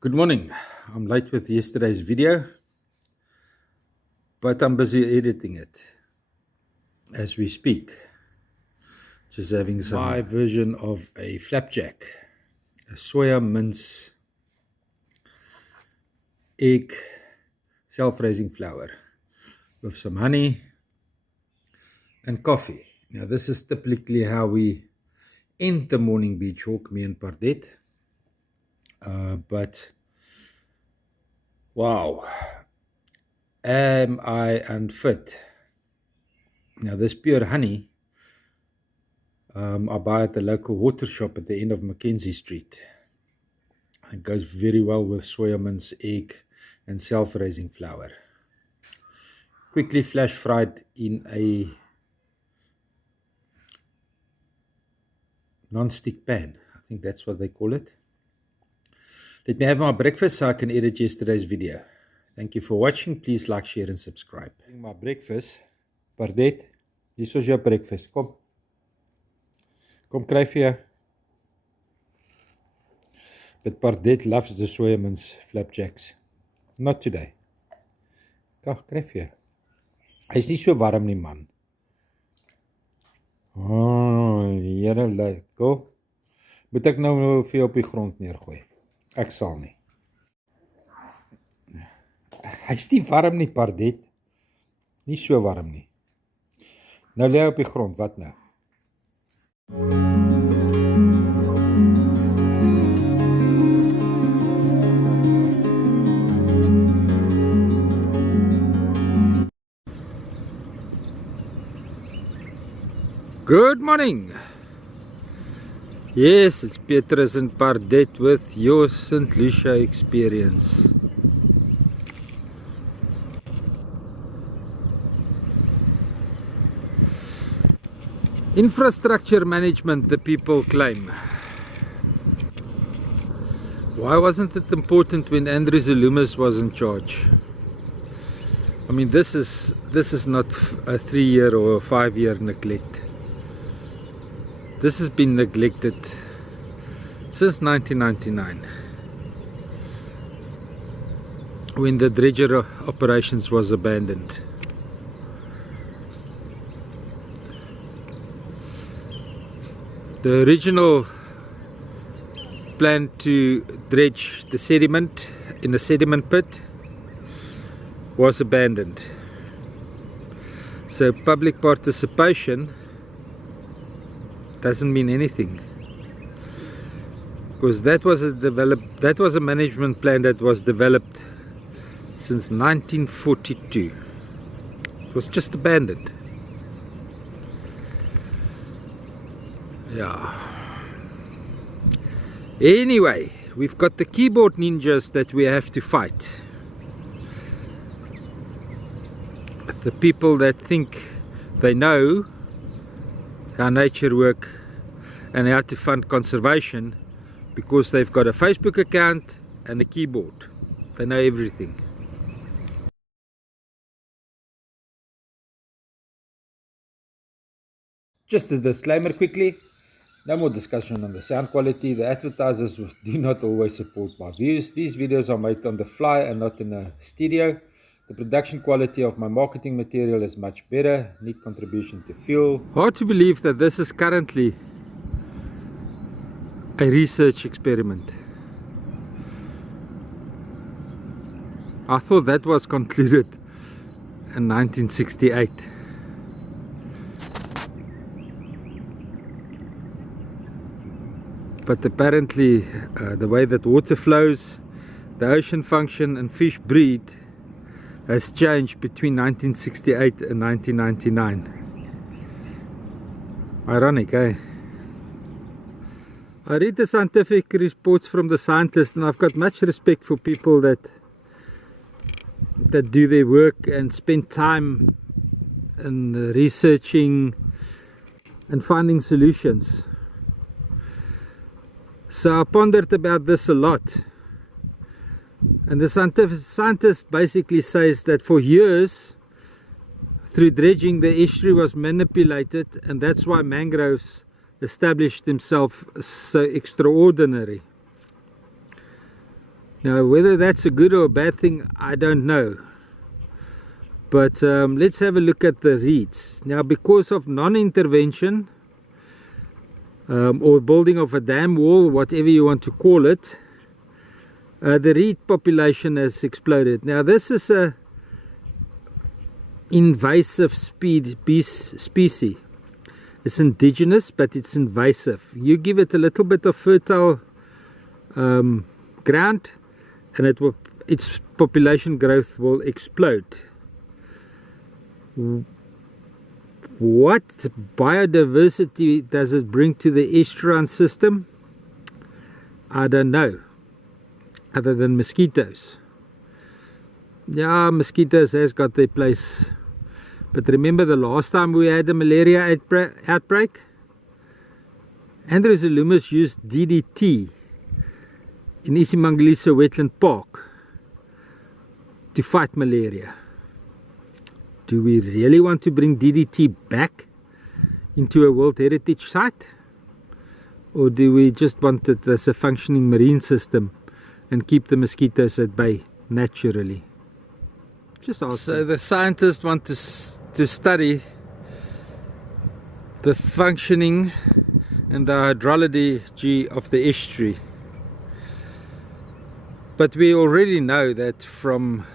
Good morning. I'm late with yesterday's video, but I'm busy editing it as we speak. Just having my version of a flapjack, a soya mince egg self-raising flour with some honey and coffee. Now this is typically how we end the morning beach walk, me and Pardette. But wow, am I unfit? Now this pure honey I buy at the local water shop at the end of Mackenzie Street. It goes very well with soya mince egg and self-raising flour. Quickly flash fried in a non-stick pan. I think that's what they call it. Let me have my breakfast so I can edit yesterday's video. Thank you for watching. Please like, share and subscribe. My breakfast. Pardette, this was your breakfast. Kom. Kom kry vir jou. But Pardette loves the soya mince flapjacks. Not today. Kom, kry vir jou. Hy is nie so warm nie, man. Oh, Here, go. Moet ek nou vir jou op die grond neergooi? Ek sal nie. Hy is nie warm nie, Pardette. Nie so warm nie. Nou lê hy op die grond, wat nou? Good morning. Yes, it's Petrus and Pardette with your St. Lucia experience. Infrastructure management, the people claim. Why wasn't it important when Andrew Zalumis was in charge? I mean, this is not a 3-year or a 5-year neglect. This has been neglected since 1999, when the dredger operations was abandoned. The original plan to dredge the sediment in the sediment pit was abandoned. So public participation doesn't mean anything, because that was a management plan that was developed since 1942. It was just abandoned. Yeah. Anyway, we've got the keyboard ninjas that we have to fight. The people that think they know how nature works and how to fund conservation because they've got a Facebook account and a keyboard. They know everything. Just a disclaimer quickly. No more discussion on the sound quality. The advertisers do not always support my views. These videos are made on the fly and not in a studio. The production quality of my marketing material is much better. Neat contribution to fuel. Hard to believe that this is currently a research experiment. I thought that was concluded in 1968. But apparently the way that water flows, the ocean function and fish breed has changed between 1968 and 1999. Ironic, eh? I read the scientific reports from the scientists, and I've got much respect for people that do their work and spend time in researching and finding solutions. So I pondered about this a lot. And the scientist basically says that for years, through dredging, the estuary was manipulated, and that's why mangroves established themselves so extraordinary. Now, whether that's a good or a bad thing, I don't know. But let's have a look at the reeds. Now, because of non-intervention or building of a dam wall, whatever you want to call it, the reed population has exploded. Now, this is a invasive species. It's indigenous, but it's invasive. You give it a little bit of fertile ground, and its population growth will explode. What biodiversity does it bring to the estuarine system? I don't know, other than mosquitoes. Yeah, mosquitoes has got their place. But remember the last time we had a malaria outbreak? Andrew Zulumis used DDT in Isimangaliso Wetland Park to fight malaria. Do we really want to bring DDT back into a World Heritage Site? Or do we just want it as a functioning marine system and keep the mosquitoes at bay naturally? Just ask. So the scientists want to study the functioning and the hydrology of the estuary. But we already know that from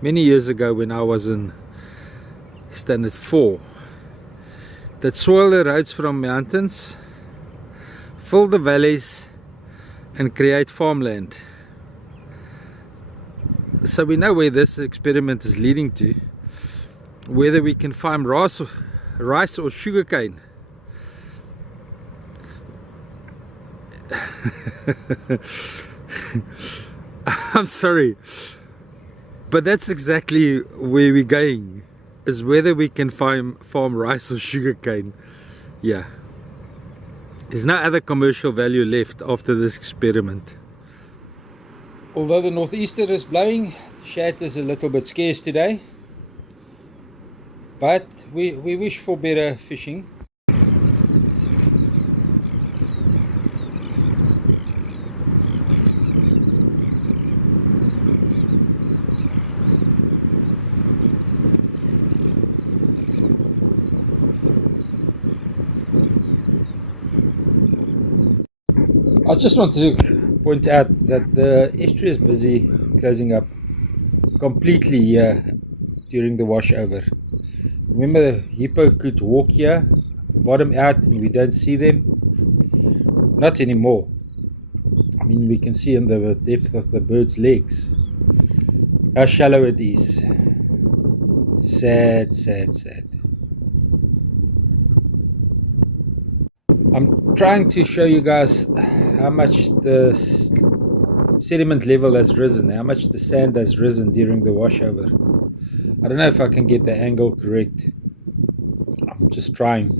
many years ago, when I was in Standard 4, that soil erodes from mountains, fill the valleys and create farmland. So we know where this experiment is leading to, whether we can farm rice or sugarcane. I'm sorry, but that's exactly where we're going, is whether we can farm rice or sugarcane. Yeah, there's no other commercial value left after this experiment. Although the northeaster is blowing, shad is a little bit scarce today, but we wish for better fishing. I just want to point out that the estuary is busy closing up completely here during the washover. Remember, the hippo could walk here, bottom out, and we don't see them? Not anymore. I mean, we can see in the depth of the bird's legs how shallow it is. Sad, sad, sad. I'm trying to show you guys how much the sediment level has risen, how much the sand has risen during the washover. I don't know if I can get the angle correct. I'm just trying.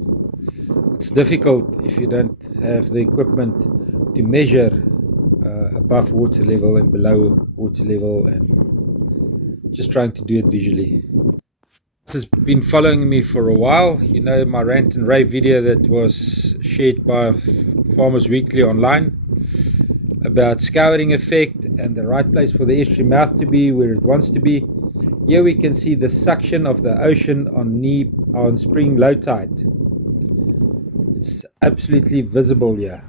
It's difficult if you don't have the equipment to measure above water level and below water level, and just trying to do it visually. This has been following me for a while. You know, my rant and rave video that was shared by Farmers Weekly online about scouring effect and the right place for the estuary mouth to be where it wants to be. Here we can see the suction of the ocean on spring low tide. It's absolutely visible here.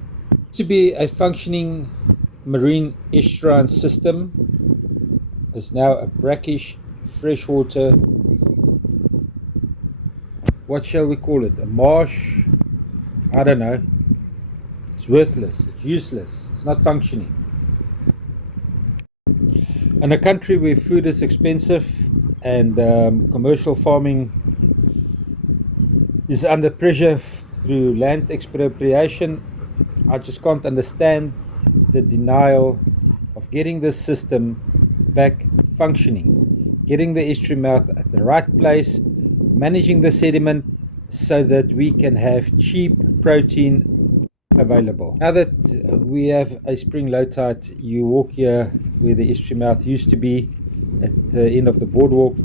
To be a functioning marine estuarine system is now a brackish freshwater, what shall we call it, a marsh? I don't know. It's worthless, it's useless, it's not functioning. In a country where food is expensive and commercial farming is under pressure through land expropriation, I just can't understand the denial of getting this system back functioning, getting the estuary mouth at the right place, managing the sediment so that we can have cheap protein available. Now that we have a spring low tide, you walk here where the estuary mouth used to be at the end of the boardwalk,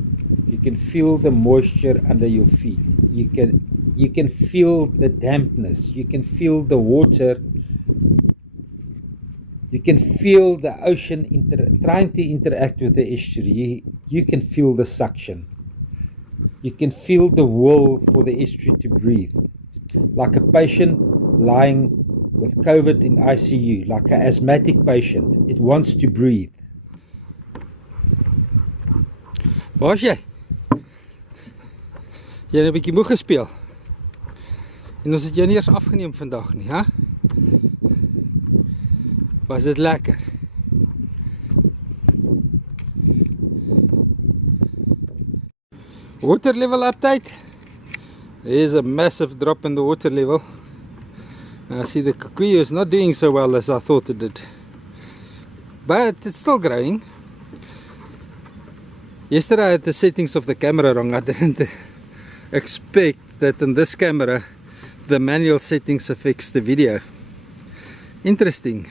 you can feel the moisture under your feet. You can feel the dampness. You can feel the water. You can feel the ocean trying to interact with the estuary. You can feel the suction. You can feel the will for the estuary to breathe. Like a patient lying with COVID in ICU, like an asthmatic patient. It wants to breathe. Waar is jy? Jy het 'n bietjie moeg gespeel. En ons het jou nie eers afgeneem vandag nie, hè? Was dit lekker? Water level update. There's a massive drop in the water level. I see the Kikuyu is not doing so well as I thought it did. But it's still growing. Yesterday I had the settings of the camera wrong. I didn't expect that in this camera the manual settings affects the video. Interesting.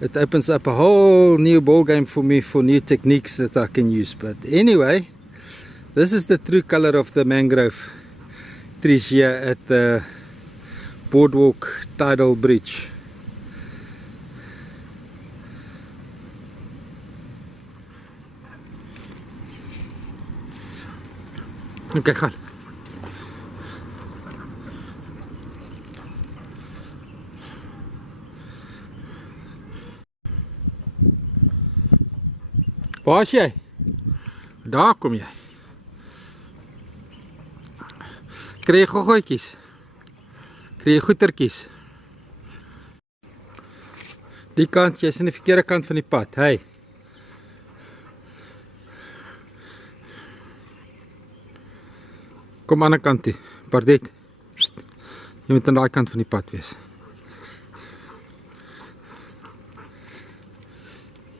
It opens up a whole new ball game for me for new techniques that I can use. But anyway, this is the true color of the mangrove trees here at the Boardwalk Tidal Bridge. Okay, gaan. Waar is jy? Daar kom jy. Kry jy gogoetjies? Kry jy goetertjies? Die kant, jy is aan die verkeerde kant van die pad. Hey. Kom aan die kant toe. Bardet. Jy moet aan die kant van die pad wees.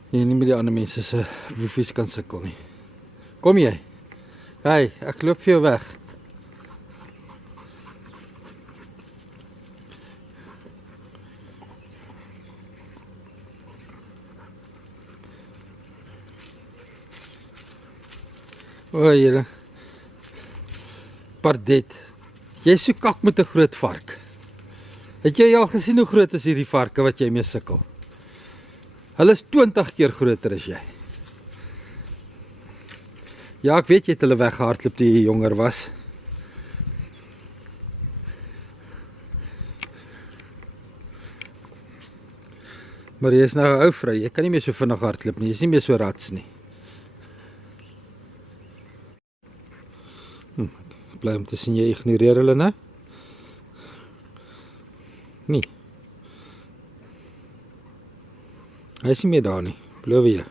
Jy nie met die ander mense se woefies kan sukkel nie. Kom jy? Hey, ek loop vir jou weg. O, jylle. Bardet. Jy is so kak met 'n groot vark. Het jy al gesien hoe groot is hierdie varke wat jy mee sukkel? Hulle is 20 keer groter as jy. Ja, ek weet jy het hulle weggehardloop toe jy jonger was. Maar jy is nou 'n ou vrou, jy kan nie meer so vinnig hardloop nie, jy is nie meer so rats nie. Ek bly om te sien jy ignoreer hulle nou. Nee. Hy is nie meer daar nie, beloof jy.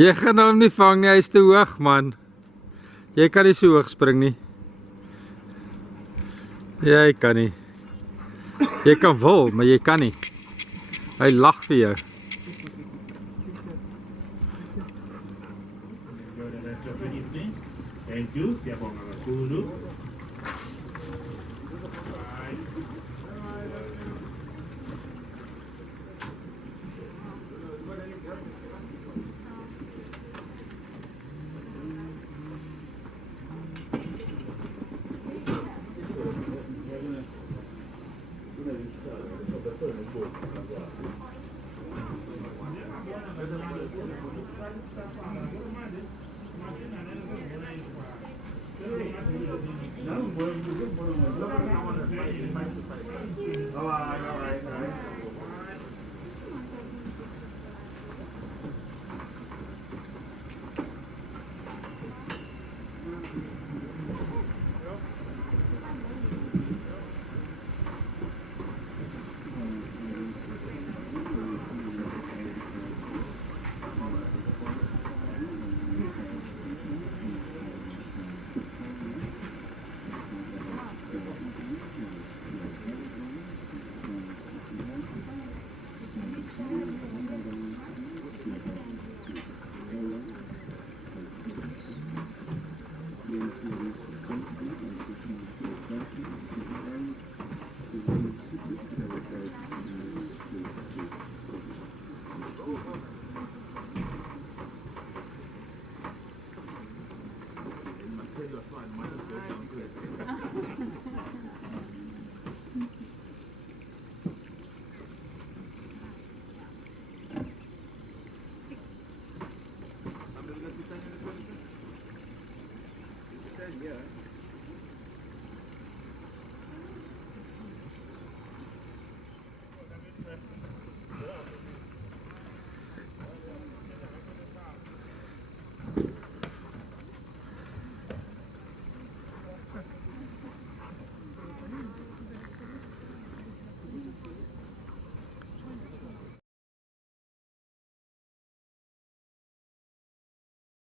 Jy gaan hom nie vang nie, hy is te hoog man. Jy kan nie so hoog spring nie. Jy kan nie. Jy kan wil, maar jy kan nie. Hy lag vir jou. Thank you.